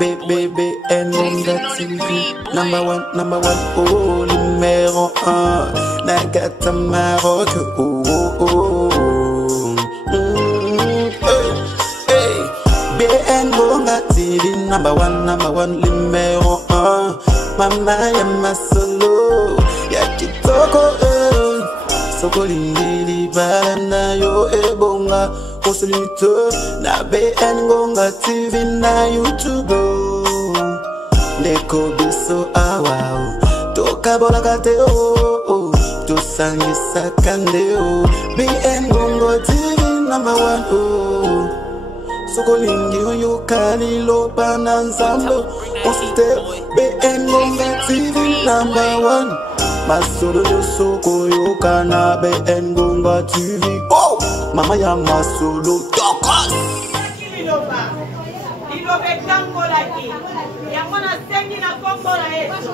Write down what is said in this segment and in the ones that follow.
BBN TV. Number one, oh, numéro 1. Nagata Maroc, oh, oh, oh. Hey, BN TV. Number one, numéro 1. Mama ya masolo, ya kitoko, soko lindili balana yo ebonga. Konsolito na BN Ngonga TV na YouTube. Ndeko biso awa toka bola kate o tosangisa kande o. BN Ngonga TV number 1 o. Soko lingi yo kalilo bananzambo. Konsulte BN Ngonga TV number 1. Masolo yo soko yo kana BN Ngonga TV. Oh, mama ya masolo tokos. Ilobe tango laki. Yamona sengi na kombo na Yesu.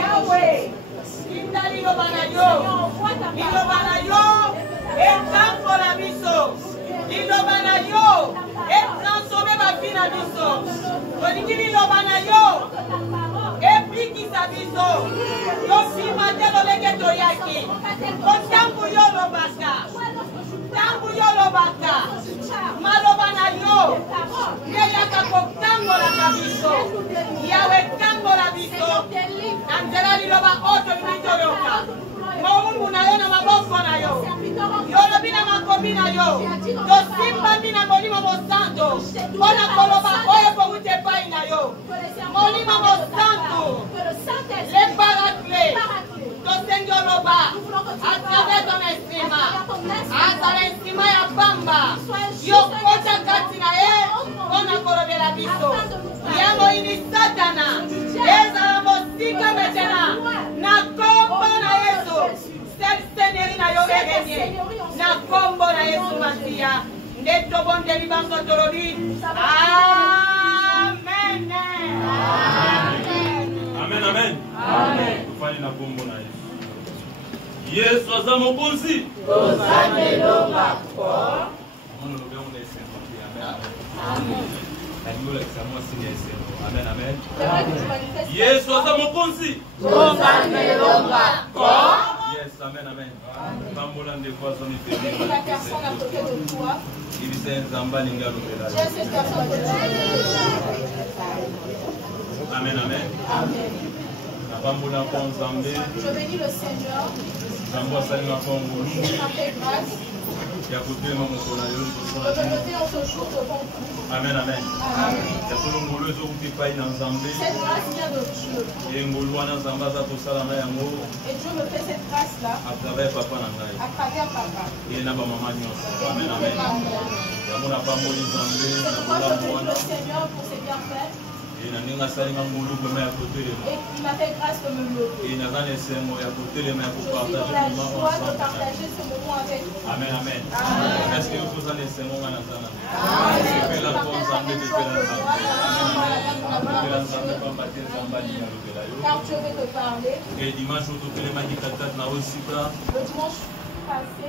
Yahweh. Indali loba na yo. Iloba na yo. Etango la biso. Iloba na yo. Etransome ba fina biso. Olingi loba na yo. Epiki sa biso. Yo simate lo legeto yaki. Otango yo lobaka. Tango yo lobaka. Maloba na yo. Yeyaka kotango la kabiso. Yawe tango la biso. Angela liloba oto mito yoka. Maungu na yo na maboko na yo. Yolo bina makomi na yo. Dosimba bina molima mo santo. Ona koloba oyo po ute pai na yo. Molima mo santo. Le paraclet. Tosengo loba. A travers ton estima. A l'estima ya bamba. Yo kota kati na e. Ona kolobe la biso. Yango ini satana. Eza la mosika metena. Na kombo na Yesu. Seneri na yo egenye. Na kombo na Yesu Masia. Neto bonde libango torobi. Amen. Amen, amen. Amen. Tufanye na kombo na Yesu. Yesu aza mokonzi. Tozane longa ko. Ono lobe on est saint. Amen. Amen, amen. Yesu aza mokonzi. Tozane longa ko. Yes, amen, amen. Pambola ndeko azoni te. La personne à côté de toi. Ibise nzamba linga lobela. J'ai cette personne que Amen, amen. Amen. Pambola kwa nzambe. Je bénis le Seigneur. Nzambo asali na kwa ngolu. Il m'a fait grâce. Ya kutema mokona yo. Je me lever en ce jour devant vous. Amen, amen. Amen. Ya solo ngolu ezo kupipai na nzambe. Cette grâce vient de Dieu. Et ngolu wana nzamba za tosala na yango. Et Dieu me fait cette grâce-là À travers papa na ngai. à travers papa. Et na ba mama nyonso. Amen, Et amen. Amen. Ya mona pamboli nzambe na C'est pourquoi je bola bénis mwana. le Seigneur pour ses bienfaits. Et na ninga sali ma ngolu ko ya kotelema. Et il m'a fait grâce de me lever. Et na zane semo ya kotelema ya Je suis kopartager dans la moment joie de ensemble. partager ce moment avec vous. Amen, amen. Amen. Est-ce que vous avez semo ngana zana? Amen. Que la force Partage en avec de toi la ce soir. Que la nzambe pambate nzamba linga lobela yo. Car Dieu veut te parler. Et dimanche otokelema dikatat na osika. Le dimanche passé,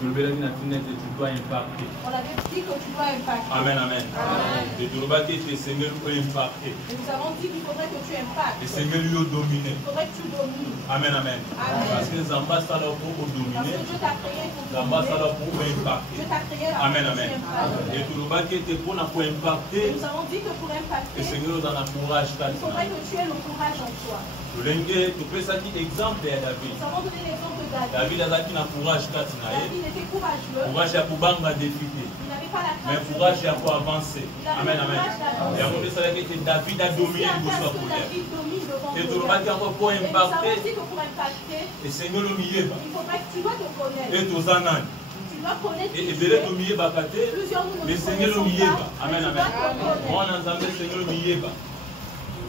Lobela na tinete tu dois impacter. on avait dit que tu dois impacter. Amen, amen. Amen. De turobaki te sengeli ko impacter. Et nous avons dit qu'il faudrait que tu impactes. Et sengeli yo dominer. Il faudrait que tu domines. Amen, amen. Amen. Parce que nzamba sala pour Parce dominer. que Dieu t'a créé pour Nzamba dominer. sala pour impacter. Dieu t'a créé là Amen, pour amen. que tu impactes. Et turobaki te pona ko impacter. Et nous avons dit que pour Et impacter, sengeli dans la courage il kati. faudrait que tu aies le courage en toi. Lolenge topesaki exemple ya David. Nous avons donné l'exemple de David. David azalaki na courage kati na ye. David était courageux. Courage ya kobanga défi te. Il n'avait pas la Mais crainte. courage ya koavancer. Il avait Amen, le amen. courage d'avancer. Yango nde esalaki ete David adomine C'est liboso ya que Goliath. David domine devant Te Goliath. tolobaki yango po Et nous avons impacter. dit que pour impacter, Esengeli omiyeba. il faudrait que tu dois te connaître. E toza nani. Tu dois connaître qui tu Ebele es. tomiyebaka te. Plusieurs nous ne Mais nous esengeli connaissons omiyeba. pas. Amen, Tu amen. dois te connaître. Mwana nzambe esengeli omiyeba.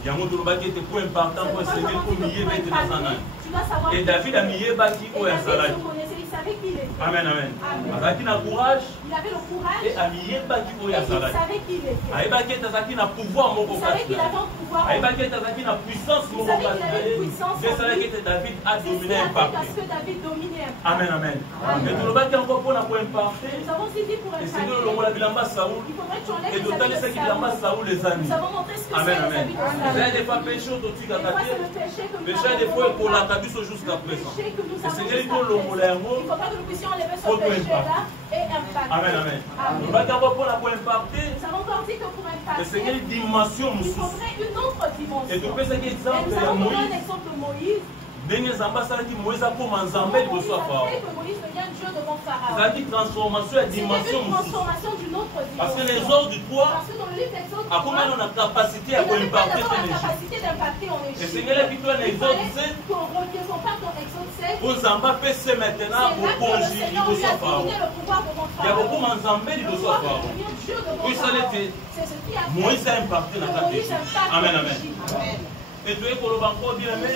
Yango tolobaki ete po important po esengeli po miyeba ete naza nani. Tu dois savoir. Et David amiyebaki Et oyo David asalaki. se connaissait, il savait qui il était. Amen, amen. Amen. Azalaki na courage. Il avait le courage. Et amiyebaki Et oyo il asalaki. savait qui il était. ayebaki ete azalaki na pouvoir moko Il savait kati qu'il na avait ye. un pouvoir. ayebaki ete azalaki na puissance Il moko savait kati qu'il na avait ye une puissance nde en esalaki lui. ete David C'est ce qui adomine a fait impacte. parce que David dominait un peu. Amen, amen. Amen. Mais tolobaki yango mpona koimpacte Nous avons aussi dit pour Et impacter. Seigneur, le Mola Bilamba Saoul. Il faudrait que tu enlèves Et les d'autant habits les de qui Bilamba Saül. Saoul les amis. Nous avons montré ce que c'est Amen, les amen. habits de Vous Saül. avez des fois péché au Totika Des fois, Kate. c'est le péché que nous Péché des avons fois pour la commis. Kabiso jusqu'à présent. Péché que nous Et avons Seigneur, il jusqu'à faut le présent. Mola Il ne faut pas que nous puissions enlever ce péché-là et impacter. Amen, amen. Amen. Nous allons pour la pour impacter. Nous avons encore dit que pour Et impacter, Seigneur, dimension il Moussou. faudrait une autre dimension. Et tu peux Et cet exemple nous de avons donné un Moïse. exemple de Moïse. Ndenge Nzambe asalaki Moïse akoma Nzambe Moïse liboso ya a Pharaon. fait que Moïse devient Dieu devant Pharaon. ezalaki transformation ya C'était dimension une mosusu. transformation d'une autre Parce que dimension. les ordres du toit Parce que dans le livre d'Exode, akoma na capacité ya il n'avait pas koimpacte d'abord te la na Égypte. capacité d'impacter en Et Égypte. Seigneur apitoa na Il Exode fallait 17 qu'on parte dans Exode 7. po Nzambe apese maintenant C'est là que le bokonzi Seigneur lui liboso a ya Pharaon. donné le pouvoir devant Ya Pharaon. kokoma Nzambe Le liboso ya pouvoir de Pharaon. devenir Dieu devant Oui, ça Pharaon. l'était. C'est ce qui a fait Moïse a impacté na que kati Moïse impacte Amen, en amen. Égypte. Et tu es koloba encore bien aimé.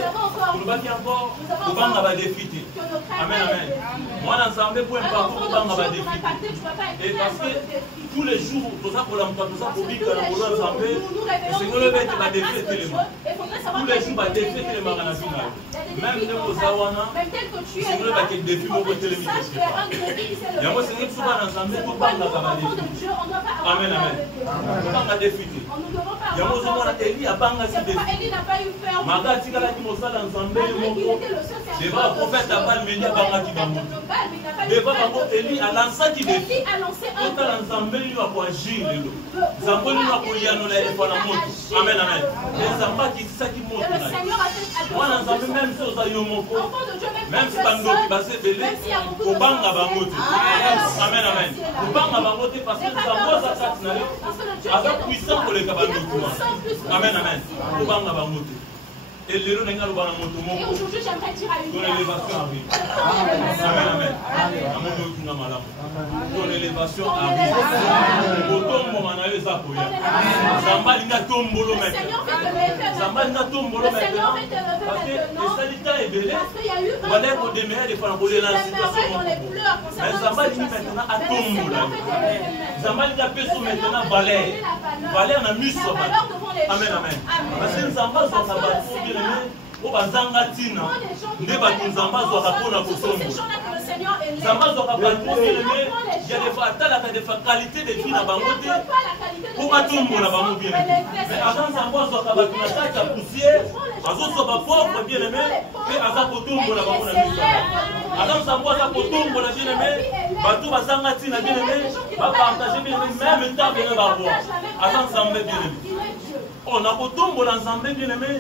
Kolobaki encore kobanga badefi te. Que notre Amen, travail amen. est Mwana Nzambe po un impacte enfant kobanga de Dieu pour badefi te. impacter, tu ne vas pas Et être parce que tous les jours toza kolamuka toza Parce que tous kobika na les kolo ya jours, Nzambe nous révélons esengeli nous obete par la badefi grâce de Dieu. etelema. Il faudrait savoir Tous les que jours, des badefi défis etelemaka na sont vie na là. yo. Il y a des Même défis ndenge qu'on oza a. wana Même tel que tu es esengeli là, obake defi il moko faut que tu etelemi saches qu'il y a un défi qui s'est levé. yango esengeli biso bana Nzambe C'est pourquoi nous, tobangaka enfants de badefi. Dieu, on ne doit pas avoir Amen, peur amen. de Dieu. Tobanga defi te. On ne doit pas yango avoir peur ozomona de Dieu. Eli abangaki C'est pourquoi defi Élie n'a pas eu peur de maka Dieu. atikalaki mosala Nzambe ye Malgré qu'il moko était le seul Deva serviteur de prophète Dieu, Abal Meli le abangaki prophète bango. de Baal, mais il n'a pas eu Deva peur bango de Eli Dieu. alansaki defi Élie a lancé un totala défi. Nzambe nini akoagir lelo Nzambe nini akoyanola elefa na moto amen amen e Nzambe akisisaki Et moto le na ye Seigneur a fait mwana Nzambe même si oza yo moko enfant de Dieu, même si bandoki baza ebele kobanga bango te amen amen kobanga bango te parce que Nzambe aza kati na yo aza puissant koleka bandoki wana amen amen kobanga bango te et lelo ndenge aloba na moto Et moko aujourd'hui, j'aimerais dire à une ton personne. élévation arrive amen amen amoni otunga malamu ton élévation arrive kotomboma na yo eza koya Nzambe alingi atombolo Le maintenant Seigneur veut te lever Nzambe alingi maintenant. atombolo Le Seigneur maintenant veut te lever parce que maintenant. esali temps ebele Parce qu'il y a eu un obandaki temps. kodemere defa na Tu kolela na demeurais situation dans les moko pleurs mais concernant Nzambe la alingi situation. maintenant Mais le atombola Seigneur veut te lever maintenant. Nzambe alingi apeso Le maintenant Seigneur valeur veut te donner la valeur na miso La ya valeur bato devant les amen gens. amen Amen. parce que Nzambe azwaka Parce que le bato Seigneur- bien-aimé oyo bazanga ntina Quand les gens qui nde n'ont bato pas Nzambe azwaka mpona ce sont ces kotombola gens-là que le Seigneur élève. Nzambe azwaka bato Le Seigneur bien-aimé prend les ya gens. defa atalaka defa qualité de Il vie na ne bango te regarde pas la qualité de po vie de batombola ces bango personnes, bien-aimé mais les mais aza Nzambe azwaka bato na kati ya poussière azozwa bapauvre bien-aimé mpe aza kotombola bango na miso ya bato aza Nzambe aza kotombola bien-aimé bato bazanga ntina bien-aimé bapartage bien-aimé même ntan benge baroi aza Nzambe bien-aimé Il est Dieu. o na kotombola Nzambe bien-aimé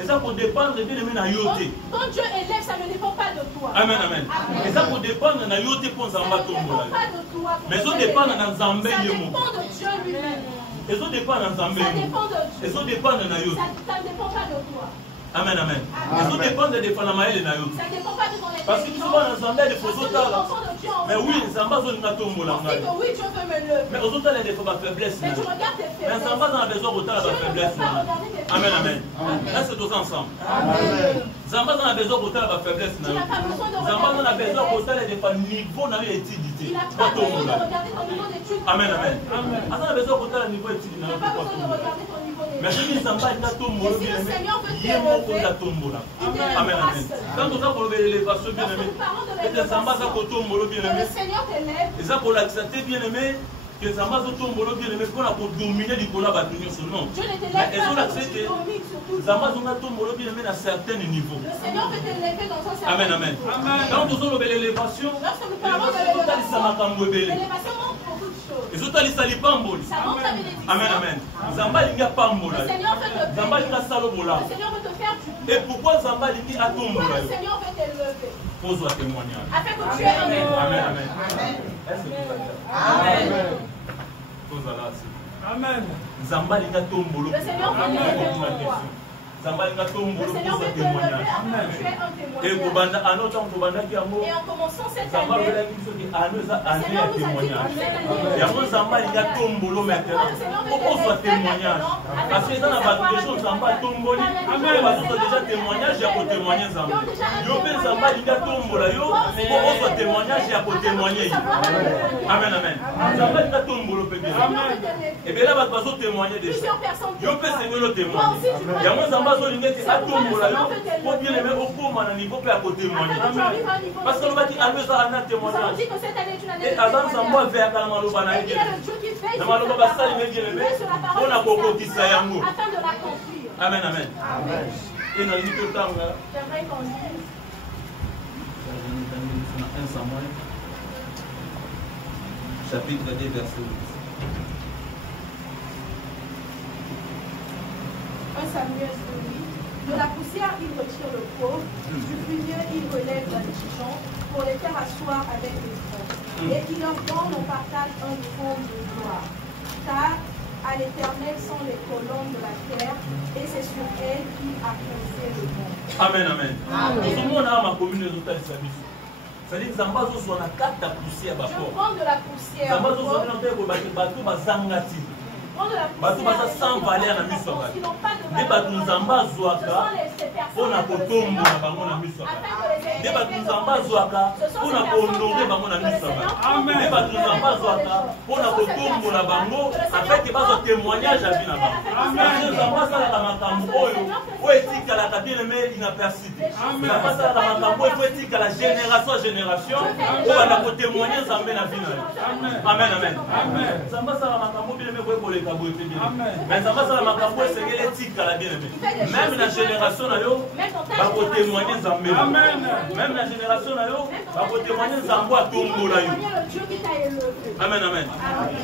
eza kodépendre bien-aimé na yo te Quand Dieu élève, ça ne dépend pas de toi. amen amen eza kodépendre na yo te mpo Ça Nzambe ne dépend atombola pas de toi. mais ezodépendre na Nzambe Ça ye moko dépend de Dieu lui-même. ezodépendre na Nzambe Ça ye moko dépend de Dieu. ezodépendre na yo te Ça ne dépend pas de toi. amen amen ezodépendre defa na mayele na yo te Ça ne dépend pas de ton parce que biso bana Nzambe adefa ozotala mais oui Nzambe azolinga tombola On dit ngai que oui, Dieu veut me lever. mais ozotala defa bafaiblesse na Mais tu yo regardes tes mais faiblesses. Nzambe aza na besoin kotala bafaiblesse na yo amen amen est-ce que toza ensemble Nzambe aza na besoin kotala bafaiblesse na Tu yo n'as pas besoin de Nzambe aza na regarder tes besoin faiblesses. kotala defa niveau na yo ya étude te Il n'a pas besoin de batombola regarder ton niveau d'études. amen amen aza na besoin kotala niveau ya étude na Il yo n'a pas po besoin de batombola regarder ton niveau d'études. mais soki Nzambe alinga tombola Et si le bien-aimé Seigneur veut ye moko t'élever, oza tombola il t'élèvera amen amen seul. quand toza koloba élévation bien-aimé Lorsque nous parlons de ete Nzambe aza kotombola que bien-aimé le Seigneur t'élève, eza kolakisa te bien-aimé ke Nzambe azotombola bien-aimé mpona kodomine likolo ya bato nyonso non Dieu ne mais t'élève pas ezolakisa parce que ete tu domines sur tout. Nzambe azonga tombola bien-aimé na certain niveau Le Seigneur veut t'élever dans un certain amen amen niveau. donc tozolobela élévation Lorsque nous parlons de ezotalisa makambo ebele l'élévation montre beaucoup de choses. ezotalisa lipamboli Ça montre la bénédiction. amen amen Nzambe alingi apambola Le yo Seigneur veut te Nzambe alingi bénir. asalobola Le Seigneur veut te faire du bien. et pourquoi Nzambe alingi Pourquoi atombola le yo Seigneur veut t'élever? kozwa témoignage Afin que tu aies un témoin. amen amen est-ce que tozala asi Nzambe alingi atombolo Le Seigneur veut t'élever pour toi. Nzambe alingi Le atombolo Seigneur kozwa veut t'élever témoignage afin que tu aies un et témoignage. kobanda ano ntango tobandaki yango Et en commençant cette Nzambe année, alobelaki biso ke ano eza le année Seigneur ya nous a dit que témoignage cette année, yango Nzambe alingi atombolo maintenant okozwa témoignage parce que eza na bato deja Nzambe atomboli oyo bazozwa deja témoignage ya kotémoigne Nzambe yo mpe Nzambe alingi atombola yo po ozwa témoignage ya kotémoigne ye amen amen Nzambe alingi atombolo mpe bien ebele bato bazotémoigne deja plusieurs personnes yo mpe sengeli otémoigne yango Nzambe Nzambazo l'ingéti à tombola yo. Pour bien aimer au cours mon niveau peut à côté témoigner. Parce que nous va dire à nous ça un témoignage. Et Adam Zambo vers Kalamalo Banaï. Namalo Bassa il bien aimé. On a beaucoup qui ça yango. Afin de l'accomplir. Amen amen. Et dans le temps là. J'aimerais qu'on dise. 1 Samuel. Chapitre 2 verset 8. 1 Samuel 8. De la poussière, il retire le pauvre, du pluvieux, il relève les chichons, pour les faire asseoir avec les troncs. Et il leur donne en partage un trône de gloire. Car à l'Éternel sont les colonnes de la terre, et c'est sur elles qu'il a posé le monde. Amen, amen. Tout le monde a ma commune de service. C'est-à-dire que Zambazo soit la carte de poussière. Je prends de la poussière. Zambazo soit la carte de bateau bazangati. Bateau baza sans valeur na miso ba. De bateau Zambazo aka pona kotombo na bango na miso ba. De bateau Zambazo aka pona kondonge bango na miso ba. Amen. De bateau Zambazo aka pona kotombo na bango avec bazo témoignage à vie na bango. Amen. Zambazo la makambo oyo etika la bien aimé inapercité. Zambazo la makambo oyo etika la génération pour la témoigner Zambé na vie na. Amen amen. Amen. Zambazo la makambo bien aimé ko le kabo ete bien. Mais Zambazo la makambo esengeli etika la bien aimé. Même la génération na yo va ko témoigner Zambé. Amen. Même la génération na yo va ko témoigner Zambo a tombola yo. Amen amen.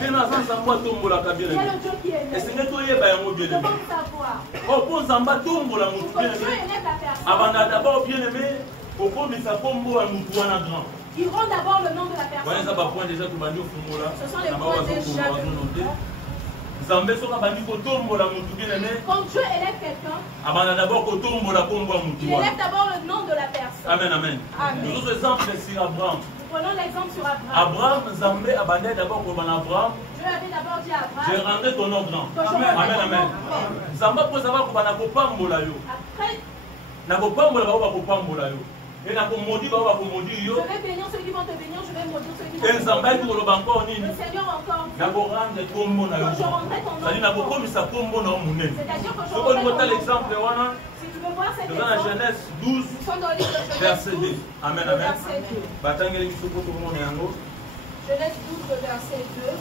Tena Zambo a tombola ka bien aimé. Esengeli to yeba yango bien aimé. Oh pour Zamba tombola mutu bien aimé. Abanda d'abord bien aimé, pourquoi mais ça combo à mutu wana grand. Ils rendent d'abord le nom de la personne. Voilà ça va point déjà tout bandi au fungo là. Ce sont les points déjà. Zambé soka bandi ko tombola mutu bien aimé. Quand Dieu élève quelqu'un, abanda d'abord ko tombola combo à mutu il wana. élève d'abord le nom de la personne. Amen amen. Nous autres exemples sur Abraham. Prenons l'exemple sur Abraham. Abraham Zambé abandait d'abord ko bana Abraham. Dieu avait d'abord dit à Abraham. J'ai rendu ton nom grand. Amen amen. Zamba pour savoir ko bana ko pambola yo. Après, na ko pambola ba ko pambola yo. Et na ko modi ba ko modi yo. je vais bénir ceux qui vont te bénir, je vais maudire ceux qui vont te Et Zamba ko lo banko nini. Le Seigneur encore dit. Na ko rendre combo na yo. Je rendrai ton nom. Ça dit na ko komisa combo na munene. C'est-à-dire que je Ce qu'on rendrai voit ton nom. l'exemple wana. Si tu veux voir cet Dans la exemple, Genèse 12 nous sommes dans le livre de Genèse verset 2. 12, Amen le amen. verset 2. Batangeli biso ko to mona yango. Genèse 12, le verset 2.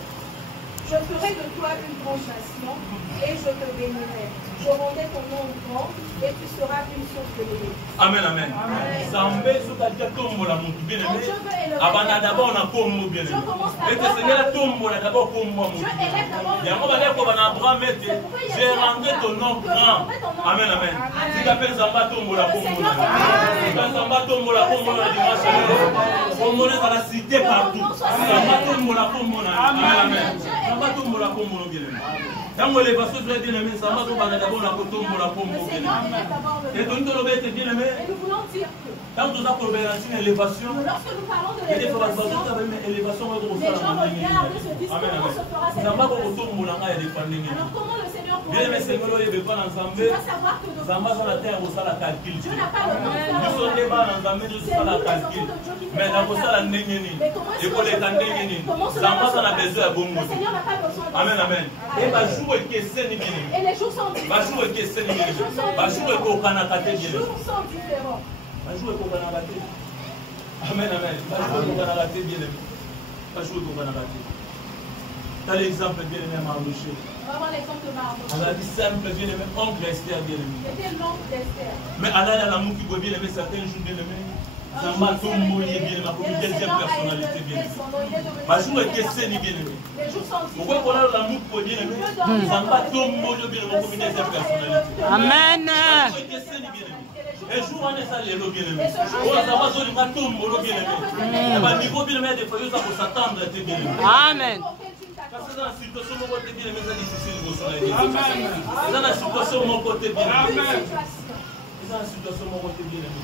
Je ferai de toi une grande nation et je te bénirai. Je rendrai ton nom grand et tu seras une source de bénédiction. Amen amen. Zambé soka dia tombola mutu bien Quand aimé. Dieu veut élever Abana quelqu'un, d'abord na kombo bien Dieu aimé. commence Et que d'abord c'est la par- tombola d'abord kombo mutu. Dieu élève d'abord le Yango nom. ba ko bana Abraham ete. C'est pourquoi il y a J'ai dit à rendu ton nom Abraham, grand. je rendrai ton nom Amen grand. amen. Amen. Si t'appelles Zamba tombola Le kombo. Seigneur Si est t'appelles Zamba tombola kombo na dimanche. Kombo na la cité partout. Zamba tombola kombo na. Amen amen. Zamba tombola kombo no bien aimé. Yango les vassaux doivent bien aimer Zamba to bana d'abord na ko tombola kombo Le bien Seigneur aimé. élève d'abord le Et nom. donc nous devons être bien aimé. Et nous voulons dire que Quand nous avons une élévation, lorsque nous parlons de il faut l'élévation, une élévation. les gens regardent et se disent comment se fera cette Zamba ko élévation. tombola nga ya defandi. Alors comment le Seigneur pourra Bien aimé le Seigneur faire? oyebe pa na Tu Nzambe. dois savoir que de Zamba sur la terre osala calcul. Dieu n'a pas le temps de faire Biso le nde ba na Nzambe C'est osala nous les calcul. enfants de Dieu qui Mais faisons na le kosala calcul. ndenge nini? Mais comment est-ce que Ekoleka je ndenge ferai? nini? Comment cela Zamba va se za na passer? besoin ya bongo. Le Seigneur n'a pas besoin de Amen ça. amen. Et ba jour ekeseni bien aimé. Et les jours sont Ba différents. jour ekeseni bien aimé. Ba jour ekokana kate Les bien aimé. jours sont différents. Ba jour ekokana kate. Amen amen. Ba jour ekokana kate bien aimé. Ba jour ekokana kate. T'as l'exemple bien aimé à Mardoché. On va voir l'exemple de Mardoché. On a dit simple bien aimé, oncle Esther bien aimé. C'était l'oncle d'Esther. Mais Allah y a l'amour qui peut bien aimer certains jours bien aimé. Zamba Tombo y est bien aimé, ma Et le deuxième Seigneur a personnalité bien élevé aimé. son nom. Il est devenu Ma jour est son caissé ni nom. bien aimé. Les jours sont Pourquoi différents. qu'on a l'amour pour bien aimé? Zamba Tombo y est bien aimé comme une deuxième personnalité. Amen. Ma jour est caissé ni bien aimé. Un jour on est allé le bien aimé. Oh Zamba Zoli Tombo le bien aimé. Et bah niveau bien aimé des fois ça faut s'attendre à être bien aimé. Amen. Parce que dans la situation mon côté bien aimé ça difficile de se soigner. Dans la situation mon côté bien aimé. Dans la situation mon côté bien aimé.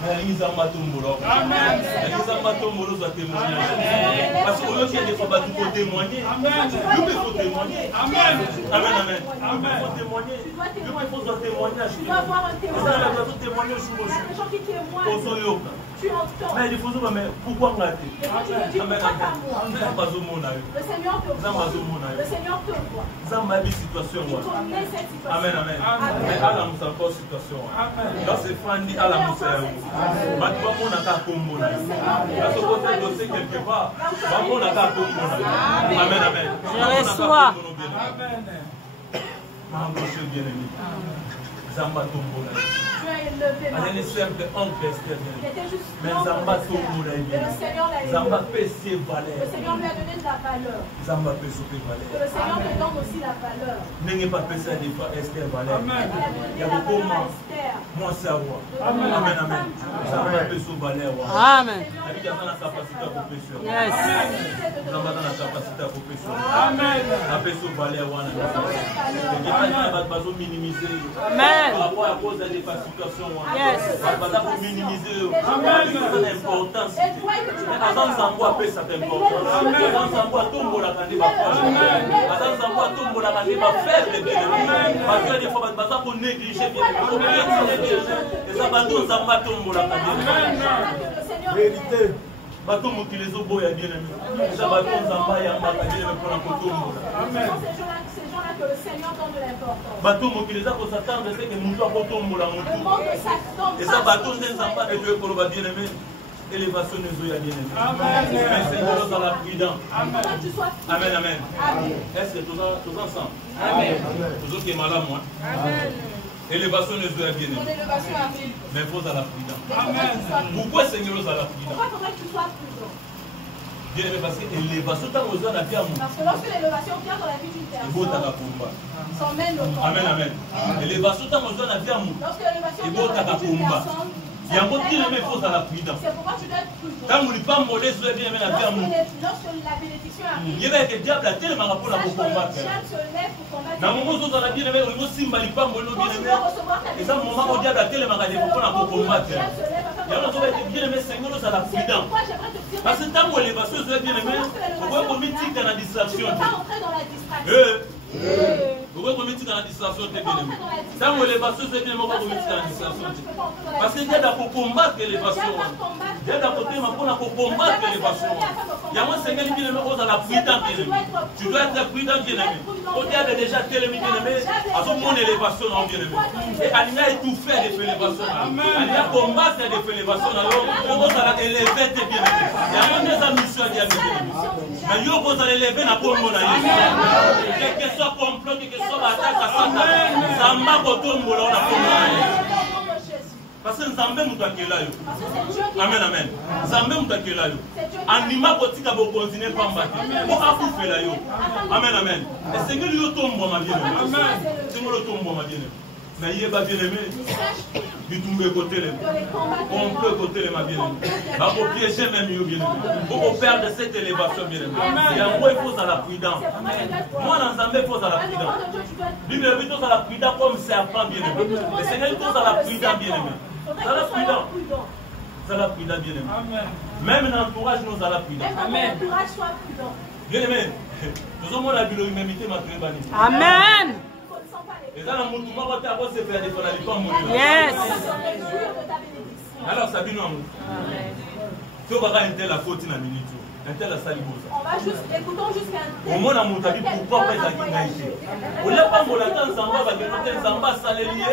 Mais il y a un matombo. Amen. Il y a un matombo doit témoigner. Parce que l'autre des fois pas tout pour témoigner. Il faut témoigner. Amen. Amen amen. Il faut témoigner. Il faut témoigner. Tu dois avoir un témoignage. Ça la doit témoigner sur Il y a des gens qui témoignent. Osoyoka. tu entends. Mais il faut savoir, mais pourquoi on a dit? Et quand tu me dis pourquoi pas moi, le Seigneur te voit. Le Seigneur te voit. Il connaît cette situation. Amen, amen. Mais à la moussa encore situation. Là c'est Fandi à la moussa. Maintenant on a qu'à combo. Là c'est votre dossier quelque part. On a qu'à combo. Amen, amen. Je reçois. Amen. Maman bien aimé. Zamba tombola. Tu as élevé ma Allez simple oncle Esther. Mais le Zamba tombola. Seigneur l'a élevé. Zamba pèse valeur. Le Seigneur lui a donné de la valeur. Zamba pèse valeur. Que le Seigneur te donne aussi la valeur. N'est pas pèse des fois Esther valeur. Il a donné la valeur à Esther. Moi savoir. Amen, amen, amen. Zamba pèse valeur. Amen. Avec la capacité à compétition. Yes. Zamba dans la capacité à compétition. Amen. La pèse valeur wana. Il va pas minimiser. Amen. Par rapport à cause des pacifications. Yes. Pas minimiser. Amen. C'est important. Attends, ça me appelle cette importance. Attends, ça me tombe la candidat. Attends, ça me tombe la candidat. Faible bien. Parce que des fois, ça pour négliger bien. Et ça va tout, ça me tombe la candidat. Vérité. Bateau qui les obo ya bien aimé. Ça va tout, ça va y avoir bien aimé pour la cotombe. Amen. Ces gens-là que le Seigneur donne de l'importance. Bateau qui les a pour s'attendre, c'est que nous doit cotombe la Le monde ne s'attend pas. et ça bateau n'est pas de Dieu pour le bien aimé. Élévation des eaux ya bien aimé. Amen. Mais Seigneur dans la prudence. Amen. Amen. Amen. Est-ce que tous ensemble? Amen. Tous qui est malade moi. Amen. Élévation des eaux ya bien aimé. Mais il faut à la prudence. Amen. Pourquoi Seigneur à la prudence? Pourquoi faudrait que tu sois prudent? Bien aimé parce que l'élévation t'as besoin de bien. Parce que lorsque l'élévation vient dans la vie d'une personne, s'en mène au combat. Amen, amen. Élévation t'as besoin de bien. Lorsque l'élévation vient dans la vie d'une personne, il y a beaucoup de faut à la prudence. c'est pourquoi tu dois être prudent. Quand vous ne pas mollet sur bien aimé la bien. Lorsque la bénédiction arrive, Il y a que diable a tellement pour la sache que combattre. le diable se lève pour combattre. Dans le moment où on a bien aimé, on aussi mal pas mollet Quand bien tu aimé. veux recevoir ta Et ça, au moment où diable a tellement pour combattre. Il y a un autre bien aimé, Seigneur, à la C'est prudence. pourquoi j'aimerais te dire, Parce que tant que l'élévation soit bien aimé, on va commettre dans la tu ne distraction. peux pas entrer dans la distraction. Pourquoi on met dans la distraction bien aimé? Tant que l'élévation soit bien aimé, on va commettre dans la distraction. Parce que Dieu a pour combattre l'élévation. Dieu a pour combattre l'élévation. Il y a un Seigneur bien aimé, on a la prudence bien aimé. Tu dois être prudent bien aimé. On a déjà tellement bien aimé, à tout mon élévation bien aimé. Et Alina est tout fait de l'élévation. Alina combattre de l'élévation. On va élever tes bien aimé. Il y a un des missions bien aimé. Mais yo vous allez élever na pombo na Yesu. Quel que soit complot, quel que soit attaque à Satan, Zamba kotombo la na pombo na Yesu. Parce que Nzambe mutakela yo. Amen, amen. Nzambe mutakela yo. Anima kotika bo continuer pamba. Ko akufela yo. Amen, amen. Et Seigneur yo tombo ma bien. Amen. Seigneur yo tombo ma bien. Mais il va bien aimé. Du tout le côté les. On peut côté les ma bien aimé. Va pour piéger même yo bien aimé. Pour perdre cette élévation bien aimé. Il y a moi il faut à la prudence. Moi dans Nzambe il faut à la prudence. Bible dit à la prudence comme serpent bien aimé. Le Seigneur il faut à la prudence bien aimé. Ça la prudence. Ça la prudence bien aimé. Même dans l'entourage nous à la prudence. Amen. L'entourage soit prudent. Bien aimé. Nous avons la Bible humanité ma très bonne. Amen. Et dans le monde, on va se faire des fois. Yes. Alors, ça vient nous. Si on va entrer la faute dans la minute, entrer la salle. On va juste, écoutons jusqu'à un au moins, on a dit pourquoi pas ça qui n'a été. On n'a pas mon temps, Zamba va venir, Zamba salarié,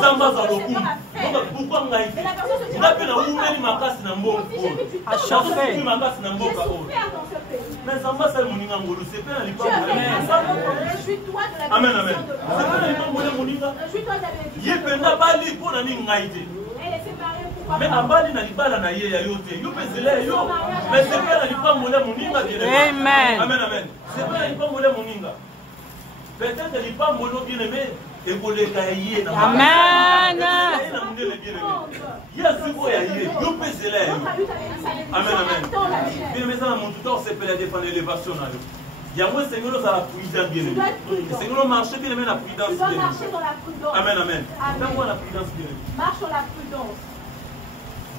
Zamba va le coup. Pourquoi on a été? On a pu la ouvrir ma casse dans mon corps. À chauffer. Ma casse dans mon corps. Mais Zamba ça mon ninga ngolo, c'est pas l'ipam. Réjouis-toi de la Amen, amen. C'est pas l'ipam mon ninga. Réjouis-toi de la bénédiction. Yependa bali pour la ninga été. Elle est séparée pourquoi? Mais abali na libala na ye ya yote yo pezela yo mais c'est pas la lipa mole moninga bien aimé. Amen. Amen, amen. C'est pas la lipa mole moninga. Peut-être lipa mole bien aimé et koleka ye na Amen. na mundele bien aimé ya siko ya ye yo pezela yo. Amen, amen. Bien aimé ça na montu tort c'est pour la défendre l'élévation na yo. Il y a moi Seigneur ça la prudence bien aimé. Seigneur marche bien aimé la prudence. Tu dois marcher dans la prudence. Amen, amen. Dans moi la prudence bien aimé. Marche dans la prudence.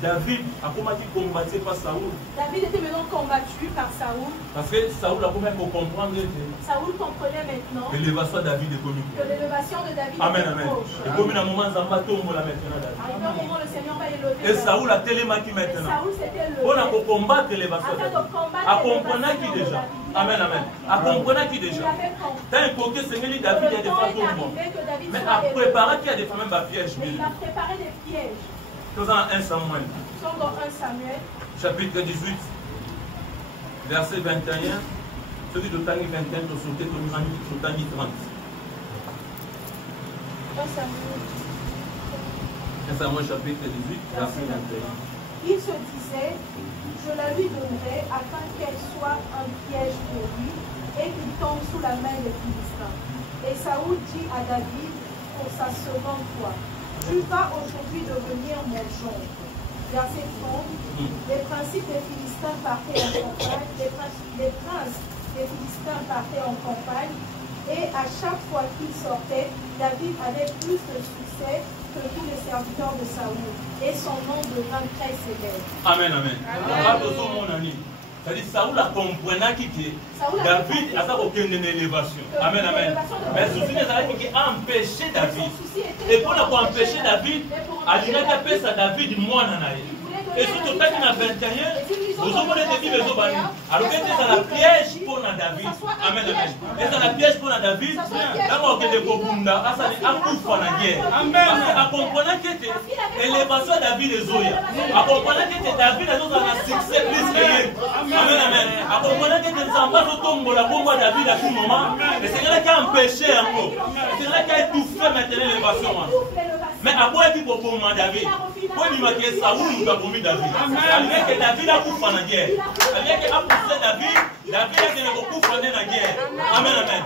David a combattu combattu par Saoul. David était maintenant combattu par Saoul. Parce que Saoul a quand même comprendre Saoul comprenait maintenant que l'élévation de David est connue. que l'élévation de David Amen, était amen. proche. Et comme il y a un moment, Zamba tombe la maintenant. Arrivé un moment, le Seigneur va élever. Et Saoul a télémaki Et maintenant. Saoul s'était levé. On a combattre l'élévation de Afin de David. combattre A comprendre qui l'élévation de déjà. David. Amen, amen. A comprendre qui Il déjà. avait compris. Tant que Seigneur David, il y a Le des temps fois est tombent. arrivé que David Mais soit à élevé. préparer qu'il y a des fois même un piège. Mais il a préparé des pièges. Nous avons 1 Samuel, Nous sommes dans 1 Samuel, chapitre 18, verset 21. Celui de Tangi 21, de sauter comme Tangi 30. 1 Samuel. 1 Samuel, chapitre 18, verset 21. Il se disait, je la lui donnerai afin qu'elle soit un piège pour lui et qu'il tombe sous la main des Philistins. Et Saoul dit à David pour sa seconde fois, tu vas aujourd'hui devenir mon gendre. Verset 30, les principes des Philistins partaient en campagne, les princes des Philistins partaient en campagne, et à chaque fois qu'il sortait, David avait plus de succès que tous les serviteurs de Saoul, et son nom devint très célèbre. Amen, amen. Mon ami. C'est-à-dire, Saoul a compris que David a aucune élévation. Amen, amen. Mais le souci est a empêché David. Et pour empêcher David, a dit que ça David moi et surtout quand il a 21 vous avez des filles alors que c'est la piège pour David. Amen, amen. Et c'est la piège pour David. Là on a des Kobunda, à ça a couffé la guerre. Amen. À comprendre que l'élévation de David est Zoya. À comprendre que David a un succès plus que lui. Amen, amen. À comprendre que nous sommes pas au la combat David à tout moment. Et c'est là qui a empêché encore. C'est là qui a étouffé maintenant l'élévation. Mais à quoi est-il pour David? Pour lui marquer Saoul nous a promis David. Alors que David a coupé la guerre. Alors qu'il a poussé David, David a gagné beaucoup dans la guerre. Amen, amen.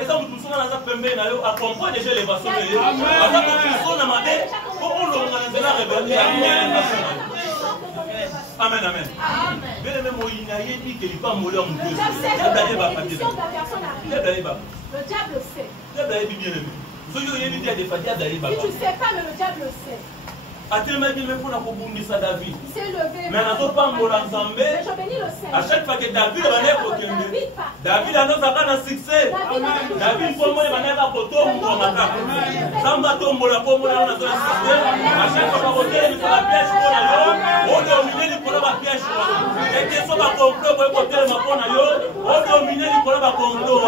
Et ça, nous sommes dans la pembe, à comprendre déjà l'élévation de Dieu. Alors que nous sommes dans la main, pour nous organiser la rébellion. Amen, amen. Bien aimé, il a dit qu'il n'est pas mourir en Dieu. Le diable sait. Si tu ne sais pas, mais le diable le sait. Il s'est levé. Mais je bénis le Seigneur. à chaque fois que David David a un succès. David pour à chaque fois que la piège pour dominer pour la piège. Et que soit complot pour dominer pour la complot.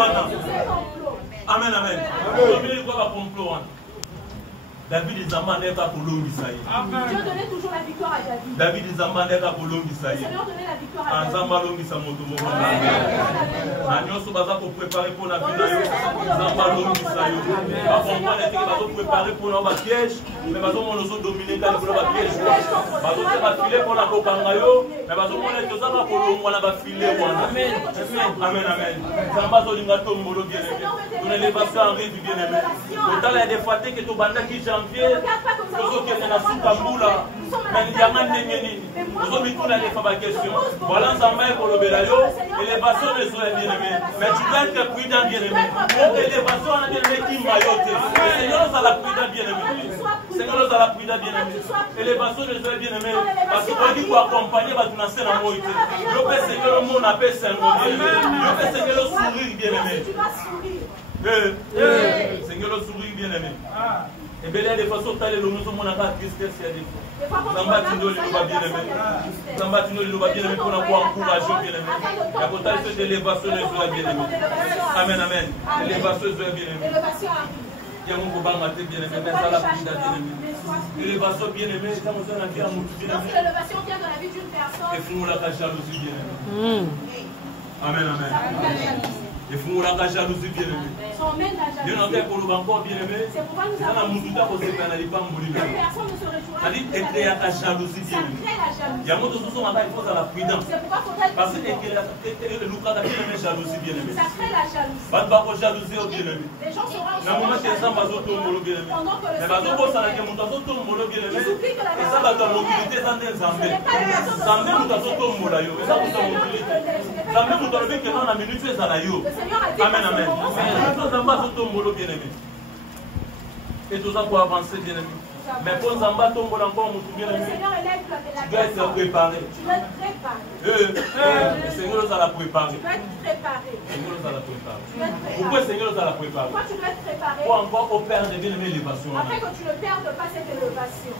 Amen, amen. Dominer pour la complot. David Zamba n'est pas pour l'homme d'Israël. Dieu donnait toujours la victoire à David. David Zamba n'est pas pour l'homme d'Israël. Le Seigneur donnait la victoire à David. Zamba l'homme d'Israël. Nous sommes pour préparer pour la vie. Zamba l'homme d'Israël. Nous sommes préparer pour la piège. Mais nous sommes dominés pour la piège. Nous sommes filés pour la cocangayo. Mais nous sommes pour la filet. Amen. Amen, amen. Zamba Zolinga Tombolo bien aimé. Nous l'élévation arrive bien aimé. Total a des fatigues que tu bandes qui janvier. Nous sommes qui est la Soukambula. Mais il y a un déni. Nous sommes tous les femmes à question. Voilà Zamba pour le Bélayo. Élévation des soins bien aimés. Mais tu dois être prudent bien aimé. Élévation a bien aimé qui mailloté. Seigneur nous a la prudent bien aimé. Seigneur nous a la prudent bien aimé. Élévation des soins bien aimé. Parce que on dit qu'on accompagner va nous lancer dans moïté. Je peux Seigneur le monde appelle Seigneur bien aimé. Je peux Seigneur le sourire bien aimé. Seigneur le sourire bien aimé. Et bien des façons telles que nous sommes en tristesse et des fois. Zambatino le va bien aimé. Zambatino le va bien aimé pour nous encourager bien aimé. La potence de l'élévation des soins bien aimé. Amen, amen. L'élévation des soins bien aimé. Il y a mon combat maté bien aimé, mais ça la vie bien aimé. L'élévation bien aimé, ça nous a bien aimé. Lorsque l'élévation vient dans la vie d'une personne. Et fous la jalousie bien aimé. Amen, amen. Et fous la jalousie bien aimé. Dieu n'en fait pour le encore bien aimé. C'est pourquoi nous avons dit que personne ne se réjouira. Il y a la jalousie bien aimé. Il y a beaucoup de choses il faut la prudence. Parce que le Lucas a bien aimé jalousie bien aimé. Ça crée la jalousie. Pas de jalousie bien aimé. Les gens seront na moment que ça va tout le bien aimé. Mais va tout ça que mon tazo tout le bien aimé. Et ça va dans mobilité ça n'est Zambé. Zambé mon tazo tout le yo. Et ça vous dans mobilité. Zambé mon tazo que dans la minute ça la yo. Amen, amen. Nous sommes pas tout le bien aimé. Et tout ça pour avancer bien aimé. Mais pour Zamba tombe encore, mon tout bien. Le Seigneur élève la Tu dois être préparé. Tu dois être préparé. Le Seigneur nous a la préparé. Tu dois être préparé. Le Seigneur nous a la préparé. Tu dois être préparé. Pourquoi le Seigneur nous a la préparé? Pourquoi tu dois être préparé? Pour encore opérer de bien l'élévation. Après que tu ne perdes pas cette élévation.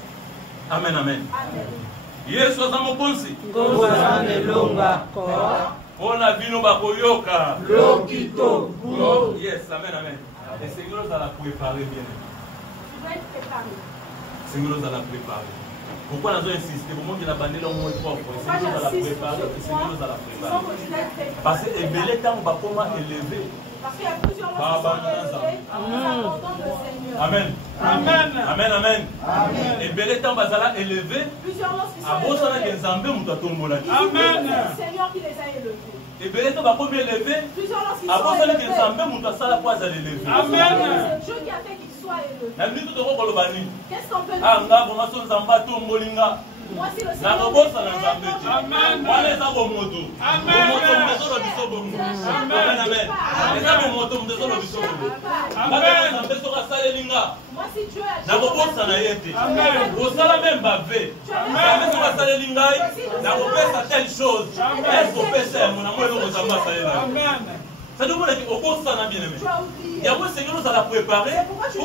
Amen, amen. Amen. Yesu aza mokonzi. On a vu nos bakoyoka. Yes, amen, amen. Le Seigneur nous a la préparé bien. Tu dois être préparé. Le Seigneur nous a la préparé. Pourquoi nous avons insisté? Pour moi, il a bandé dans mon propre. Le Seigneur nous a la préparé. Le Seigneur nous a la préparé. Parce que les belles temps, on va comment élever. Parce qu'il y a plusieurs gens qui sont élevés, nous abandonnons le Seigneur. Amen. Amen. Amen. Amen. Et belle temps, bazala élevé. Plusieurs gens qui sont élevés. élevés. C'est le Seigneur qui les a élevés. Et belle temps, va élevé. Plusieurs gens qui sont élevés. Amen. C'est Dieu qui a fait qu'ils soient élevés. Qu'est-ce qu'on peut dire? Moi, si le Seigneur Amen. Moi, si Dieu ça nous montre qu'au cours ça n'a bien aimé. Il y a un Seigneur nous a la préparé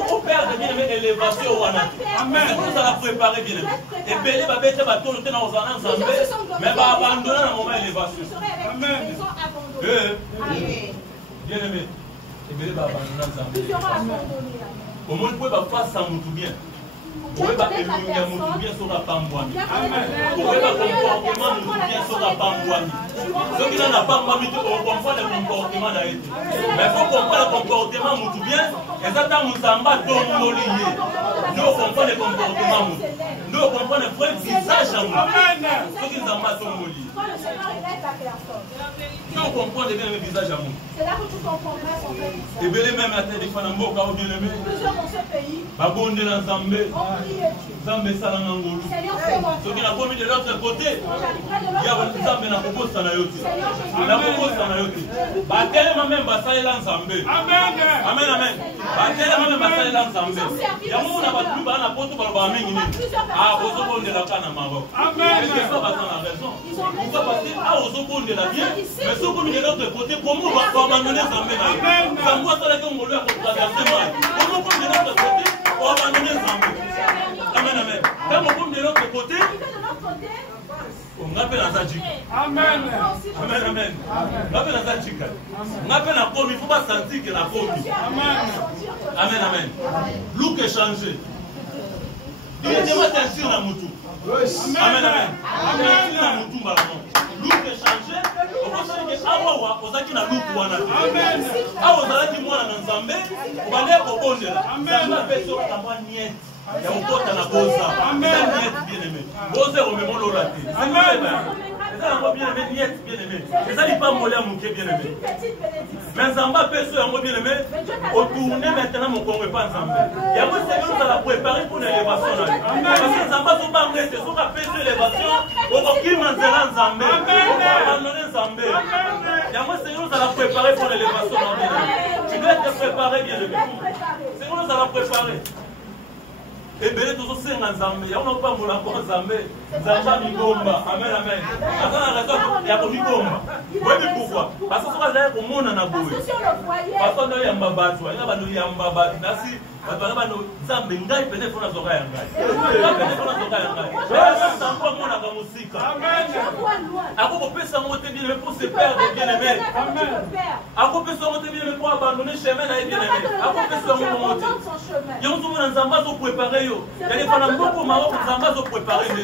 pour faire de bien aimé élévation. Le Seigneur nous a la préparé bien aimé. Et Bélé va mettre ma tour dans un ensemble, mais va abandonner un moment élévation. Amen. Bien aimé. Et Bélé va abandonner un ensemble. Au moins, vous pouvez faire ça tout bien. Vous pouvez pas éloigner mon bien sur la pambouami. Vous pouvez pas comportement mon bien sur la pambouami. Ceux qui n'ont pas pambouami, on comprend le comportement d'Aïti. Mais il faut comprendre le comportement mon bien. Et ça, dans Moussamba, nous comprenons le comportement. Nous comprenons le vrai visage à nous. Ceux qui n'ont pas tombé. Nous comprenons bien le visage à nous. C'est là que tu comprendras son vrai visage. Et bien, même la tête des femmes, plusieurs dans ce pays ont prié Dieu. Zambé Salangangolu. Ce qui n'a pas mis de l'autre côté, il y a un Zambé n'a pas posé na yoti. Na pas na yoti. Batele même basalela Zambé. Amen. Amen amen. Batele même basalela Zambé. Ya mu na batu ba na poto ba ba mingi ni. Ah ozo bonde la kana mabo. Amen. Mais ça va dans la raison. Pourquoi parce que ah ozo bonde la bien, mais ce qu'on de l'autre côté comment va abandonner Zambé. Amen. Ça moi ça la que ngolo ya ko traverser mal. Comment on de l'autre côté pour abandonner Zambé. Amen, amen. Quand on tombe de l'autre côté, on appelle un Zadjik. Amen. Amen, amen. On appelle un Zadjik. On appelle un pomme, il ne faut pas sentir que la pomme. Amen. Amen, amen. Look est changé. Il y a des matins sur la moutou. Amen, amen. Amen. Sur la moutou, maman. Look est changé. On va savoir que Awawa, on a qui n'a look wana. Amen. Awawa, qui moi dans Zambé, on va aller au bonde. Amen. On va sur la moine niette. Il y a un pote à la bosa. Amen. Bien aimé. Bosa au même l'eau raté. Amen. Ça n'a pas bien aimé, niette bien aimé. Ça n'est pas mollet à mon bien aimé. Mais Zamba perso est bien aimé. Au tourner maintenant mon Congo pas Zamba. Il y a un Seigneur nous a la préparé pour l'élévation. Parce que Zamba sont pas restés, sont pas fait l'élévation. On va qui manzera Zamba. On va abandonner Zamba. Il y a un Seigneur nous a la préparé pour l'élévation. Tu dois être préparé bien aimé. Seigneur nous a la préparé. Et bien, tous ceux qui sont Zambé, il y a pas de encore Zambé. Zambé Migomba. Amen, amen. Il y a Migomba. Vous voyez pourquoi? Parce que ça va être au monde en aboué. Parce que nous avons Mbabatsu, il y a Mbabatsu. Nasi, Zambé, Ngai, peut-être qu'on a Zoka Yangai. Peut-être qu'on a Zoka Yangai. Mais ça, c'est pas mon musique. Amen. Après, on peut s'en bien pour se perdre bien aimé. Amen. Après, on peut s'en bien pour abandonner le chemin à bien aimé. Après, on peut s'en monter. Il y a un monde en Zamba qui préparé. Il y a des femmes beaucoup au Maroc qui sont préparées. Le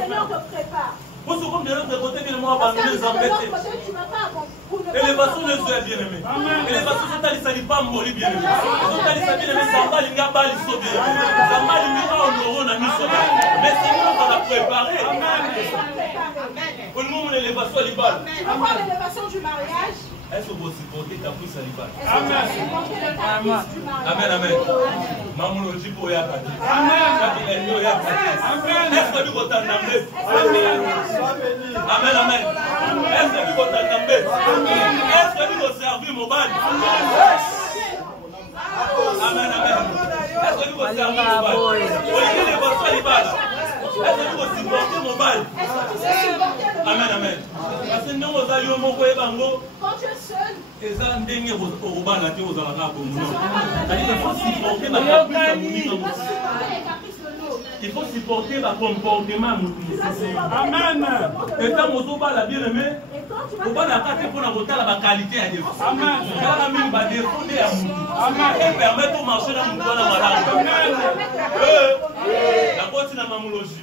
Seigneur te prépare. Pour ce qu'on de l'autre côté, il m'a abandonné les embêtés. Élévation des yeux bien aimés. Élévation c'est à l'issali pas mourir bien aimé. C'est à l'issali bien aimé. Samba l'inga bali so bien aimé. Samba l'inga on euro na mi so bien. Mais c'est nous qu'on a préparé. Pour le moment l'élévation l'ibal. Pourquoi l'élévation du mariage? Est-ce que vous supportez ta puce à l'ibal? Amen. Amen, amen. Maman le dit pour y aller. Amen. Est-ce que vous êtes en Amen. Amen, amen. Est-ce que vous êtes en Amen. Est-ce que vous servez mon ban? Amen, amen. Est-ce que vous servez mon ban? que vous supportez mon bal? Est-ce que tu sais supporter le Amen, mal? amen. Parce que nous, nous avons mon boy bango. Quand tu es seul, Et ça, nous avons au bal là, vous allez avoir comme nous. Il faut supporter ma caprice. tu dois supporter les caprices de l'eau. Il faut supporter ma comportement. Tu dois supporter Amen. le comportement de Et l'eau. quand vous allez bien aimé, Et quand tu vas vous allez avoir pour la qualité à défaut. Amen. Vous allez même pas défendre à vous. Amen. Et permettre au marché dans mon doigt la malade. Amen. La boîte c'est la mammologie.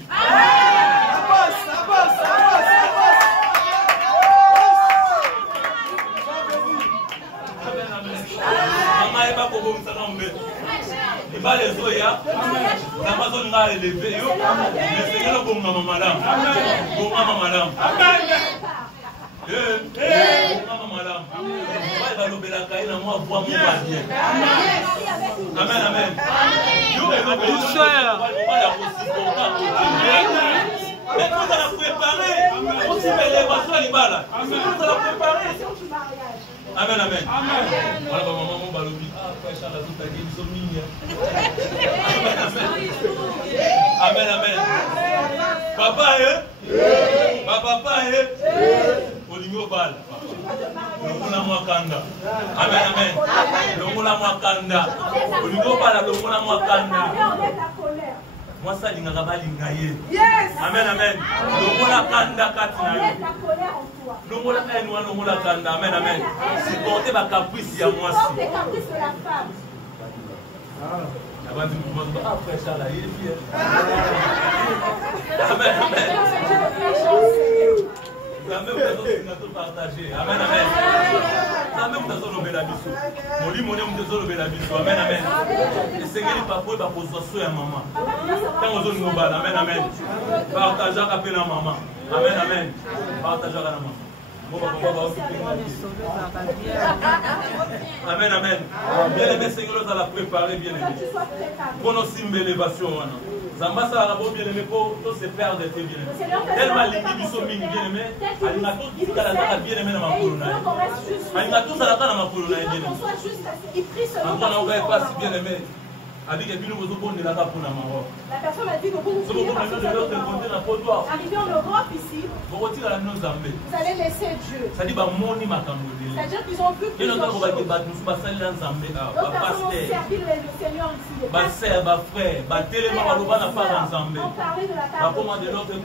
Maman est pas pour vous, ça n'a il va les oya, la maison va élever, mais c'est là pour maman madame. Pour maman madame. Maman madame. Il va lever la caille, la moi voir mon bien. Amen, amen. Mais vous allez préparer. Vous allez l'élévation à l'ibala. Vous allez préparer. Amen, amen. Voilà, maman, mon balobi. Ah, frère Charles, tout a dit, ils sont mignons. Amen, amen. Papa, papa, au niveau bal. Longula mwakanda. Amen, amen. Longula mwakanda. Au niveau bal, longula mwakanda. Moi, ça, il n'y a pas de amen, amen. Longula kanda katina. Longula enwa, longula kanda. Amen, amen. Supporter ma caprice à moi. Supporter les caprices de la femme. Ah, frère Charles, il est fier. Amen, amen. La même personne qui n'a pas partagé. Amen, amen. La même personne qui a biso. Mon lit, mon aime, désolé, la biso. Amen, amen. Le Seigneur n'est pas pour la position à maman. Quand on zone globale, amen, amen. Partagez à peine à maman. Amen, amen. Partagez à la maman. Amen, amen. Bien aimé, Seigneur, ça l'a préparé, bien aimé. Pour nos signes d'élévation. Zamba ça a bien aimé pour tous ces pères de tes bien aimés. Tellement l'équipe sont bien aimé. Elle a tous la bien aimé dans ma colonne. Elle a tous la dans ma colonne. On n'a pas si bien aimé. Avec les billes, vous avez la cape pour la maman. La personne a dit que vous arrivez en Europe ici, vous allez laisser Dieu. Ça dit, c'est-à-dire qu'ils ont vu plusieurs choses. D'autres personnes ont servi le Seigneur ici. Frère, ont parlé de la parole. De l'autre côté,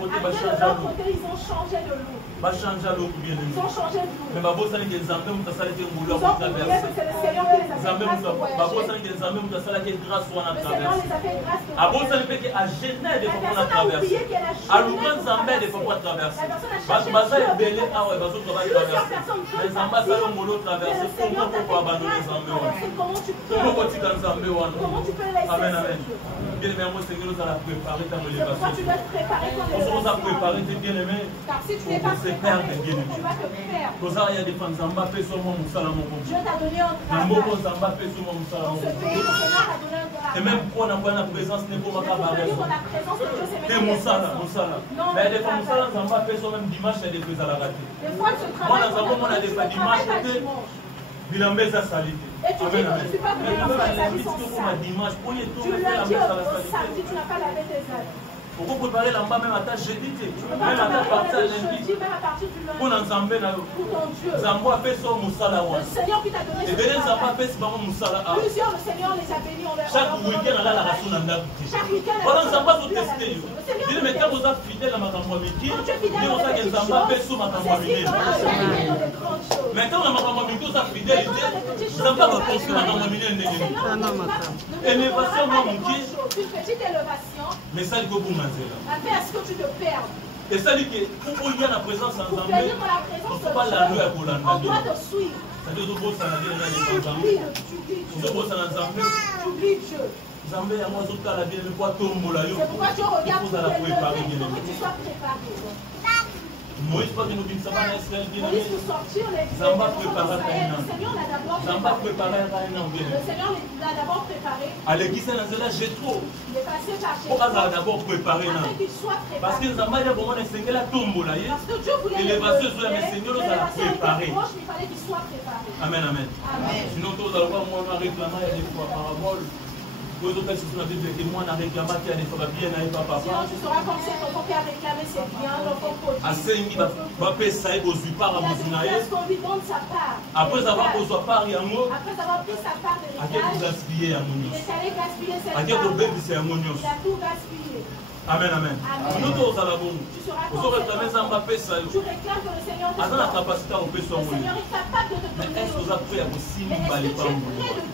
ils ont changé de l'eau. Ils ont changé de l'eau. Mais ils ont oublié que c'est le Seigneur qui les a fait grâce de voyager. Le Seigneur les a fait grâce de à Genève, il faut qu'on traverse. À Louvain-Zambé, il faut qu'on traverse. Baza est belé, ah ouais, Bazo va traverser. Les ambassadeurs ont traversé. Comment tu peux abandonner Zambé? Comment tu peux laisser? Amen, amen. Bien aimé, moi, Seigneur, nous allons préparer ta élévation. Tu dois te préparer ton élévation. On va préparer tes bien-aimés. Car si tu n'es pas préparé, tu vas te perdre. Pour ça, il y a des femmes Zambé, seulement Moussalamon. Dieu t'a donné un travail. Dans ce pays, le Seigneur t'a donné un travail. Et même pour la présence n'est pas ma la présence de Dieu, c'est même Moussala. Mais des fois, Moussala, Zamba fait soi même dimanche, il y a des prises à la rater. Des fois, ce travail, moi, dans un on a des fois dimanche, bilan à salité. Et tu dis que je ne suis pas venu parce que les habits sont sales. Tu leur dis au samedi, tu n'as pas lavé tes habits. Pourquoi préparer là-bas même à ta jeudi? Même à ta partie à lundi. Pour l'ensemble, Zambo a fait son Moussala. Le Seigneur qui t'a donné ce travail. Plusieurs, le Seigneur les a bénis. Chaque week-end, on a la ration dans la boutique. Voilà, Zamba sont testés. Il met quand vous êtes fidèle à ma campagne, il on a des Zamba fait sous ma campagne. Maintenant, ma campagne, vous êtes fidélité. Zamba va construire ma campagne. Élévation, mon qui. Une petite élévation. Mais ça, il faut vous mentir. Après, est-ce que tu te perds? Et ça dit que pour y a la présence en Zambé, il ne faut pas la louer pour la on doit te suivre. C'est-à-dire que vous tu oublies Dieu. Zambé, à moi, je la bien, le poids tombe là. C'est pourquoi tu regardes pour la préparer. Il faut que tu sois préparé. Moïse pas que nous disons ça va Israël bien. Moïse pour sortir les Zamba préparer le Seigneur l'a d'abord préparé. Le Seigneur l'a d'abord préparé. À l'église là j'ai trop. Il est passé par chez pourquoi ça a d'abord préparé là? Afin qu'il soit préparé. Parce que Zamba il a vraiment enseigné la tombe là. Parce que Dieu voulait l'élévation sur le Seigneur nous a préparé. Il fallait qu'il soit préparé. Amen, amen. Amen. Sinon, tout à l'heure, moi, on a réclamé il y a des fois parabole. Sinon, tu seras comme cet enfant qui a réclamé ses biens, l'enfant prodigue. Il a ce qu'on lui donne sa part. Après avoir pris sa part de l'héritage, il est allé gaspiller cette part. Il a tout gaspillé. Amen, amen. Nous tous à la bonne. Tu réclames que le Seigneur te donne. Le Seigneur est capable de te donner. Mais est-ce que tu es prêt de